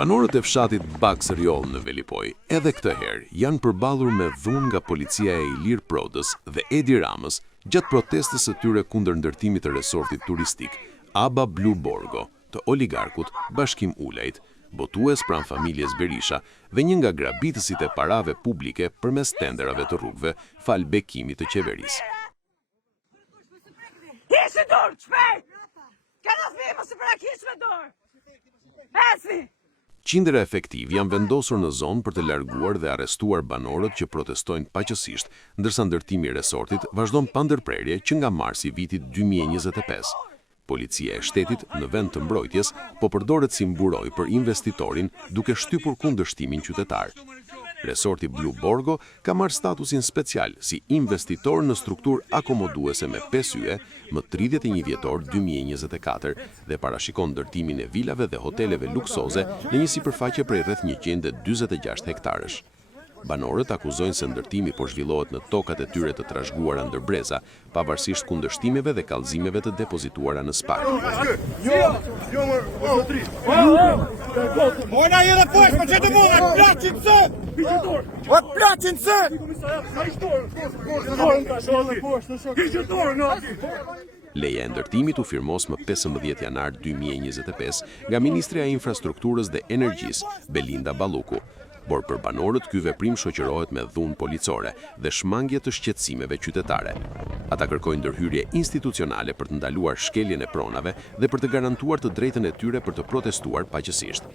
Banorët e fshatit Baksëriol në Velipoj, edhe këtë herë, janë përballur me dhunë nga policia e Ilir Prodës dhe Edi Ramës gjatë protestës së tyre kundër ndërtimit të resortit turistik Aba Blue Borgo të oligarkut Bashkim Ulajt, botues pranë familjes Berisha dhe një nga grabitësit e parave publike përmes tenderave të rrugëve fal bekimit të qeverisë. Hishi dorë, shpejt! Këna thmi, mos e prakish me dorë! Eci! Qindra efektiv janë vendosur në zonë për të larguar dhe arrestuar banorët që protestojnë paqësisht, ndërsa ndërtimi i resortit vazhdon pa ndërprerje që nga marsi vitit 2025. Policia e shtetit në vend të mbrojtjes po përdoret si mburoj për investitorin duke shtypur kundërshtimin qytetar. Resorti Blue Borgo ka marrë statusin special si investitor në strukturë akomoduese me 5 yje më 31 vjetor 2024 dhe parashikon ndërtimin e vilave dhe hoteleve luksoze në një sipërfaqe prej rreth 146 hektarësh. Banorët akuzojnë se ndërtimi po zhvillohet në tokat e tyre të trashëguara ndër breza, pavarësisht kundërshtimeve dhe kallëzimeve të depozituara në SPAK. Leja e ndërtimit u firmos më 15 janar 2025 nga Ministria e Infrastrukturës dhe Energjisë, Belinda Balluku. Por për banorët ky veprim shoqërohet me dhunë policore dhe shmangje të shqetësimeve qytetare. Ata kërkojnë ndërhyrje institucionale për të ndaluar shkeljen e pronave dhe për të garantuar të drejtën e tyre për të protestuar paqësisht.